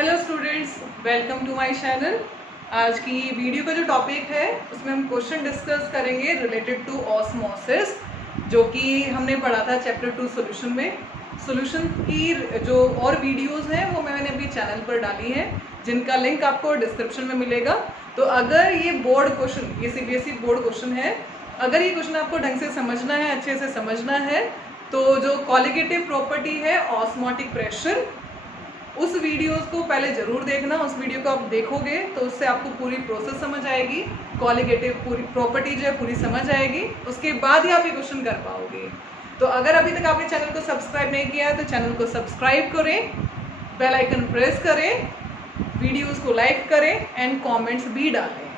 Hello students, welcome to my channel. आज की video का जो टॉपिक है उसमें हम क्वेश्चन डिस्कस करेंगे रिलेटेड टू ऑस्मोसिस, जो कि हमने पढ़ा था चैप्टर 2 सॉल्यूशन में। सॉल्यूशन की जो और वीडियोस हैं वो मैंने अपने चैनल पर डाली हैं, जिनका लिंक आपको डिस्क्रिप्शन में मिलेगा। तो अगर ये बोर्ड क्वेश्चन, ये सीबीएसई बोर्ड क्वेश्चन है, अगर ये क्वेश्चन आपको ढंग से समझना है, अच्छे से समझना है, तो जो कॉलिगेटिव प्रॉपर्टी है ऑस्मोटिक प्रेशर, उस वीडियोस को पहले ज़रूर देखना। उस वीडियो को आप देखोगे तो उससे आपको पूरी प्रोसेस समझ आएगी, कॉलिगेटिव पूरी प्रॉपर्टी जो है पूरी समझ आएगी। उसके बाद ही आप ये क्वेश्चन कर पाओगे। तो अगर अभी तक आपने चैनल को सब्सक्राइब नहीं किया है तो चैनल को सब्सक्राइब करें, बेल आइकन प्रेस करें, वीडियोस को लाइक करें एंड कमेंट्स भी डालें।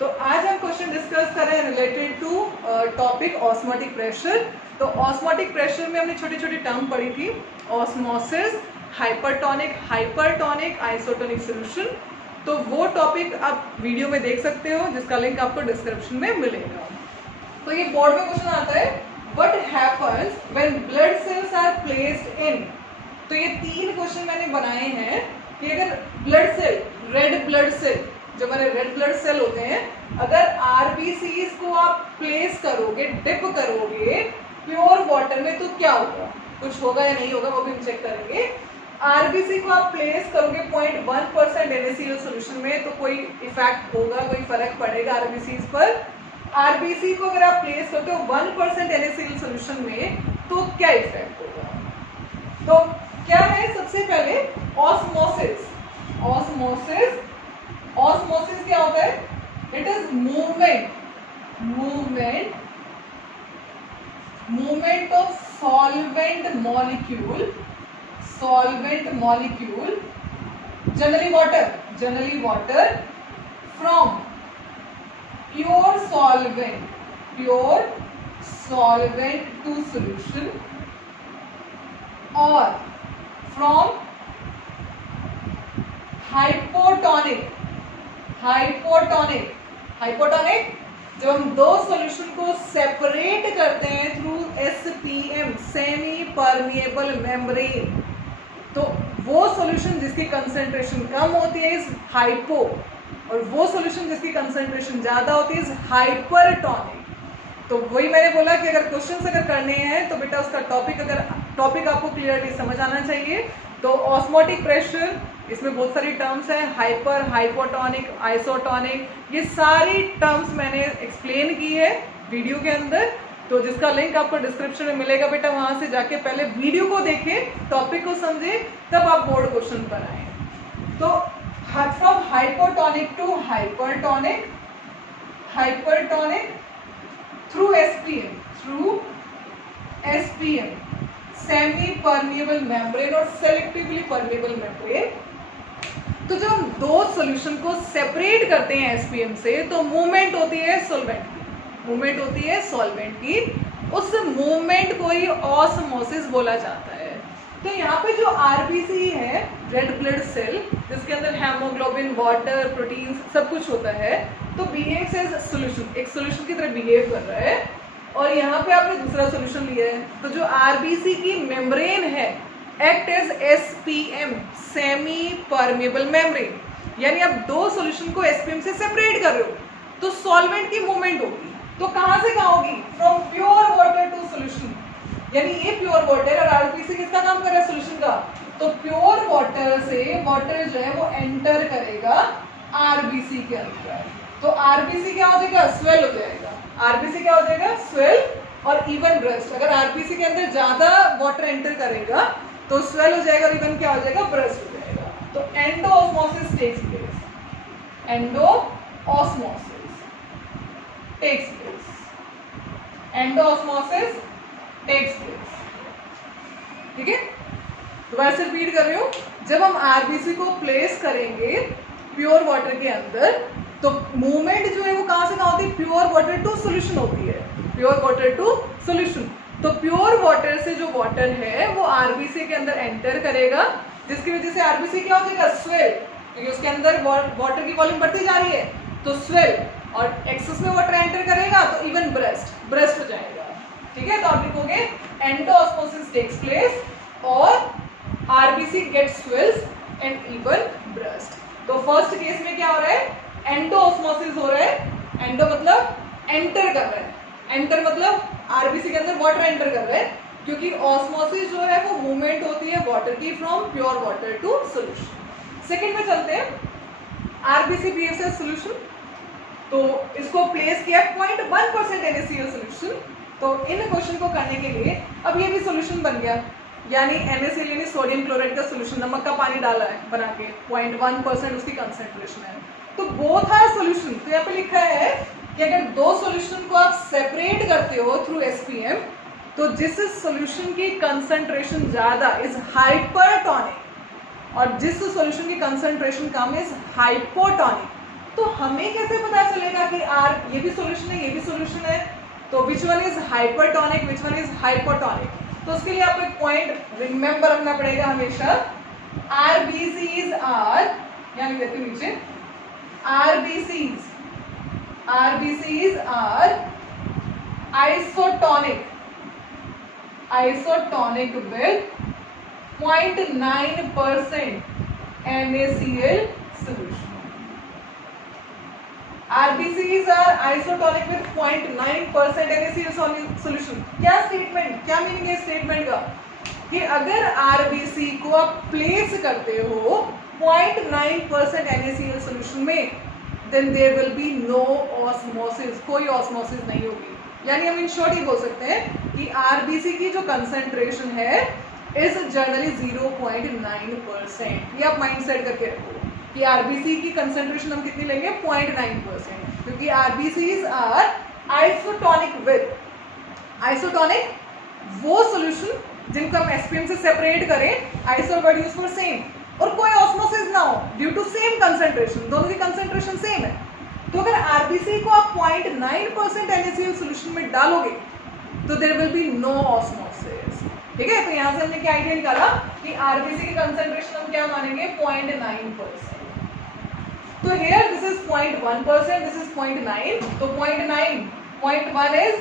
तो आज हम क्वेश्चन डिस्कस कर रहे हैं related to topic osmotic pressure. तो ऑस्मोटिक प्रेशर में हमने छोटी छोटी टर्म पढ़ी थी, osmosis, hypertonic, hypertonic, isotonic solution. तो वो टॉपिक आप वीडियो में देख सकते हो, जिसका लिंक आपको डिस्क्रिप्शन में मिलेगा। तो ये बोर्ड में क्वेश्चन आता है, what happens when blood cells are placed in. तो ये 3 क्वेश्चन मैंने बनाए हैं कि अगर blood cell, red blood cell, जो हमारे रेड ब्लड सेल होते हैं, अगर आरबीसीज को आप प्लेस करोगे, डिप करोगे प्योर वाटर में, तो क्या होगा? कुछ होगा या नहीं होगा वो भी हम चेक करेंगे। आरबीसी को आप प्लेस करोगे 0.1% NaCl सॉल्यूशन में, तो कोई इफेक्ट होगा, कोई फर्क पड़ेगा आरबीसीज पर। आरबीसी को अगर आप प्लेस करते हो 1% NaCl सॉल्यूशन में, तो क्या इफेक्ट होगा? तो क्या है, सबसे पहले ऑस्मोसिस। ऑस्मोसिस, ऑस्मोसिस क्या होता है? It is movement of solvent molecule, generally water from pure solvent to solution, or from hypotonic जब हम दो सॉल्यूशन को सेपरेट करते हैं through SPM, semi permeable membrane, तो वो सॉल्यूशन जिसकी कंसंट्रेशन कम होती है इज हाइपो, और वो सॉल्यूशन जिसकी कंसंट्रेशन ज्यादा होती है इज हाइपरटोनिक। तो वही मैंने बोला कि अगर क्वेश्चंस अगर करने हैं तो बेटा उसका टॉपिक आपको क्लियरली समझ आना चाहिए। तो ऑस्मोटिक प्रेशर, इसमें बहुत सारी टर्म्स हैं, हाइपर, हाइपोटोनिक, आइसोटोनिक, ये सारी टर्म्स मैंने एक्सप्लेन की है वीडियो के अंदर। तो जिसका लिंक आपको डिस्क्रिप्शन में मिलेगा बेटा, वहां से जाके पहले वीडियो को देखें, टॉपिक को समझे, तब आप बोर्ड क्वेश्चन पर आए। तो from hypotonic to hypertonic through SPM, semi permeable membrane और सेलेक्टिवली परमिएबल मेम्ब्रेन। तो जब हम दो सॉल्यूशन को सेपरेट करते हैं SPM से, तो मूवमेंट होती है सॉल्वेंट की, उस मूवमेंट को ही ऑस्मोसिस बोला जाता है। तो यहाँ पे जो आरबीसी है, रेड ब्लड सेल, जिसके अंदर हेमोग्लोबिन, वाटर, प्रोटीन सब कुछ होता है, तो बिहेव्स एज सॉल्यूशन, एक सॉल्यूशन की तरह बिहेव कर रहा है। और यहाँ पे आपने दूसरा सॉल्यूशन लिया है, तो जो आरबीसी की मेम्ब्रेन है act as SPM, semi permeable membrane, यानी आप दो सॉल्यूशन को SPM से सेपरेट कर रहे हो, तो सॉल्वेंट की मूवमेंट होगी। तो कहां से कहां होगी? From pure water to solution, यानी ये प्योर वाटर, और आरबीसी किसका काम कर रहा है? सॉल्यूशन का। तो प्योर वाटर से वाटर जो है वो एंटर करेगा आरबीसी के अंदर, तो आरबीसी क्या हो जाएगा? स्वेल हो जाएगा। आरबीसी क्या हो जाएगा? स्वेल और इवन ब्रस्ट। अगर आरबीसी के अंदर ज्यादा वाटर एंटर करेगा तो स्वेल हो जाएगा, और इवन क्या हो जाएगा? ब्रस्ट हो जाएगा। तो एंडोऑस्मोसिस टेक्स प्लेस, ठीक है। तो वैसे रिपीट कर रही हूँ, जब हम आरबीसी को प्लेस करेंगे प्योर वाटर के अंदर, तो मूवमेंट जो है वो कहां से कहां होती है? प्योर वाटर टू सॉल्यूशन होती है, प्योर वाटर टू सॉल्यूशन। तो प्योर वाटर से जो वाटर है वो आरबीसी के अंदर एंटर करेगा, जिसकी वजह से आरबीसी क्या हो जाएगा? स्वेल, क्योंकि उसके अंदर वाटर की वॉल्यूम बढ़ती जा रही है, तो स्वेल, और एक्सेस में वाटर एंटर करेगा तो इवन ब्रस्ट हो जाएगा। ठीक है, तो आप लिखोगे एंडोऑस्मोसिस टेक्स प्लेस और RBC gets swells and even burst. तो फर्स्ट केस में क्या हो रहा है, एंडोऑस्मोसिस हो रहा है। एंडो मतलब एंटर कर रहा है, एंटर मतलब आरबीसी के अंदर वाटर एंटर कर रहा है, क्योंकि ऑस्मोसिस जो है वो मूवमेंट होती है वाटर की from pure water to solution. Second में चलते हैं, आरबीसी बिहेव्स एज सोल्यूशन। तो इसको प्लेस किया 0.1% NaCl सोल्यूशन। तो इन क्वेश्चन को करने के लिए अब ये भी सोल्यूशन बन गया, यानी NaCl यानी सोडियम क्लोराइड का सोल्यूशन, नमक का पानी डाला है बना के, 0.1% उसकी कंसेंट्रेशन है। तो बोथ आर सोल्यूशन। तो यहाँ पे लिखा है कि अगर दो सोल्यूशन को आप सेपरेट करते हो थ्रू SPM, तो जिस सोल्यूशन की कंसेंट्रेशन ज्यादा इज हाइपरटोनिक और जिस सोल्यूशन की कंसेंट्रेशन कम इज हाइपोटोनिक। तो हमें कैसे पता चलेगा कि ये भी सोल्यूशन है, ये भी सोल्यूशन है, तो which one is hypertonic, which one is hypotonic. तो उसके लिए आपको एक पॉइंट रिमेंबर रखना पड़ेगा हमेशा, RBCs आर, यहाँ लिख देती हूँ नीचे, RBCs are isotonic with 0.9% NaCl solution. RBCs are isotonic with 0.9% NaCl solution. क्या स्टेटमेंट, क्या मीनिंग है स्टेटमेंट का, कि अगर RBC को आप प्लेस करते हो 0.9% NaCl solution में, then there will be no osmosis, कोई osmosis नहीं होगी। यानी हम इन शॉर्ट ही बोल सकते हैं कि RBC की जो कंसेंट्रेशन है इज जनरली 0.9%। ये आप माइंड सेट करके रखो कि RBC की कंसेंट्रेशन हम कितनी लेंगे, 0.9%, क्योंकि RBCs are isotonic with, isotonic वो सोल्यूशन जिनको हम SPM से सेपरेट करें, iso word use for same, और कोई ऑस्मोसिस ना हो ड्यू टू सेम कंसेंट्रेशन, दोनों की कंसेंट्रेशन सेम है। तो अगर RBC को आप 0.9% NaCl सोल्यूशन में डालोगे तो there will be no osmosis. ठीक है, तो यहाँ से हमने क्या आइडिया निकाला कि RBC की कंसेंट्रेशन हम क्या मानेंगे, 0.9%। तो here this is 0.1%, this is 0.9, तो 0.9, 0.1 is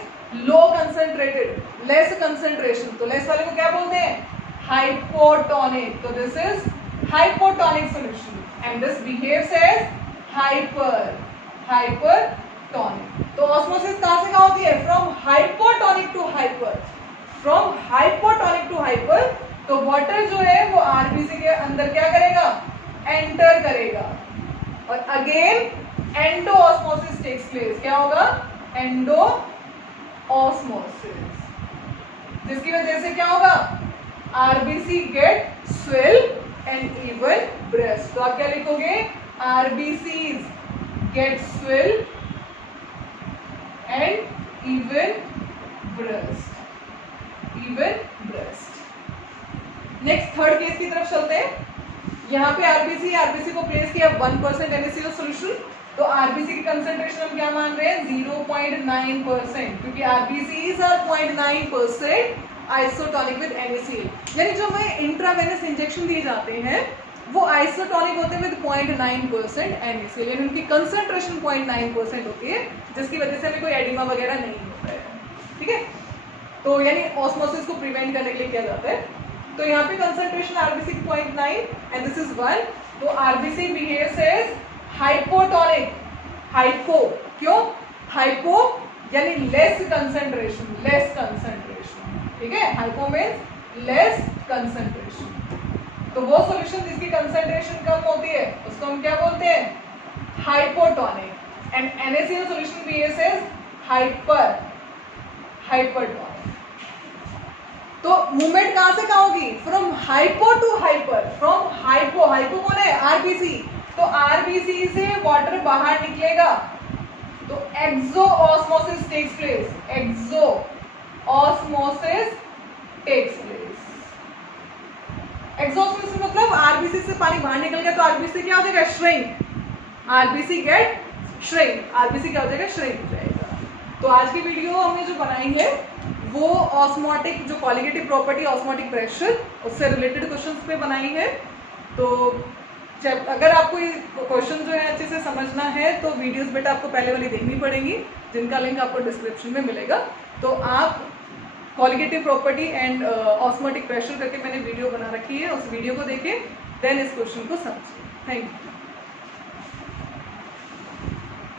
low concentrated, less concentration, तो लेस वाले को क्या बोलते हैं, हाइपोटोनिक। तो this is hypotonic solution and this behaves as hypertonic. तो ऑस्मोसिस कहां से कहां होती है, from hypotonic to hyper, from hypotonic to hyper. तो वाटर जो है वो RBC के अंदर क्या करेगा, एंटर करेगा, और again endo osmosis takes place. क्या होगा, एंडो ऑस्मोसिस, जिसकी वजह से क्या होगा, RBC get swell and even burst. तो आप क्या लिखोगे, RBCs get swell and even breast, even breast। Next third case की तरफ चलते हैं। यहाँ पे RBC को प्लेस किया 1% NaCl सोल्यूशन, तो RBC की कंसेंट्रेशन हम क्या मान रहे हैं, 0.9%, क्योंकि RBCs are 0.9% isotonic with NaCl। यानी जो हमें इंट्रावेनस इंजेक्शन दिए जाते हैं वो आइसोटोनिक होते हैं विद 0.9% NaCl, यानी उनकी कंसेंट्रेशन 0.9% होती है, जिसकी वजह से हमें कोई एडिमा वगैरह नहीं होता है। ठीक है, तो यानी ऑस्मोसिस को प्रिवेंट करने के लिए किया जाता है। तो यहाँ पे कंसेंट्रेशन RBC की 0.9 एंड दिस इज 1। तो RBC behaves as hypotonic, hypo, क्यों हाइपो, यानी लेस कंसेंट्रेशन, लेस कंसेंट्रेशन। ठीक है, हाइपो मींस लेस कंसेंट्रेशन। तो वो सॉल्यूशन जिसकी कंसेंट्रेशन कम होती है उसको हम क्या बोलते हैं, hypotonic, and NaCl solution behaves as hypertonic. तो मूवमेंट कहां से कहां होगी, from hypo to hyper, from hypo, hypo कौन है, RBC, तो RBC से वाटर बाहर निकलेगा, तो एक्सो ऑस्मोसिस टेक्स प्लेस, एक्सो ऑस्मोसिस टेक्स प्लेस। एक्सोस्मोसिस मतलब RBC से पानी बाहर निकल गया तो RBC क्या हो जाएगा, shrink, RBC get shrink, RBC क्या हो जाएगा, श्रिंक हो जाएगा। तो आज की वीडियो हमने जो बनाई है वो ऑस्मोटिक, जो कॉलिगेटिव प्रॉपर्टी ऑस्मोटिक प्रेशर, उससे रिलेटेड क्वेश्चंस पे बनाई है। तो अगर आपको ये क्वेश्चन जो है अच्छे से समझना है तो वीडियोस बेटा आपको पहले वाली देखनी पड़ेंगी, जिनका लिंक आपको डिस्क्रिप्शन में मिलेगा। तो आप colligative property and osmotic pressure करके मैंने वीडियो बना रखी है, उस वीडियो को देखें, देन इस क्वेश्चन को समझिए। Thank you.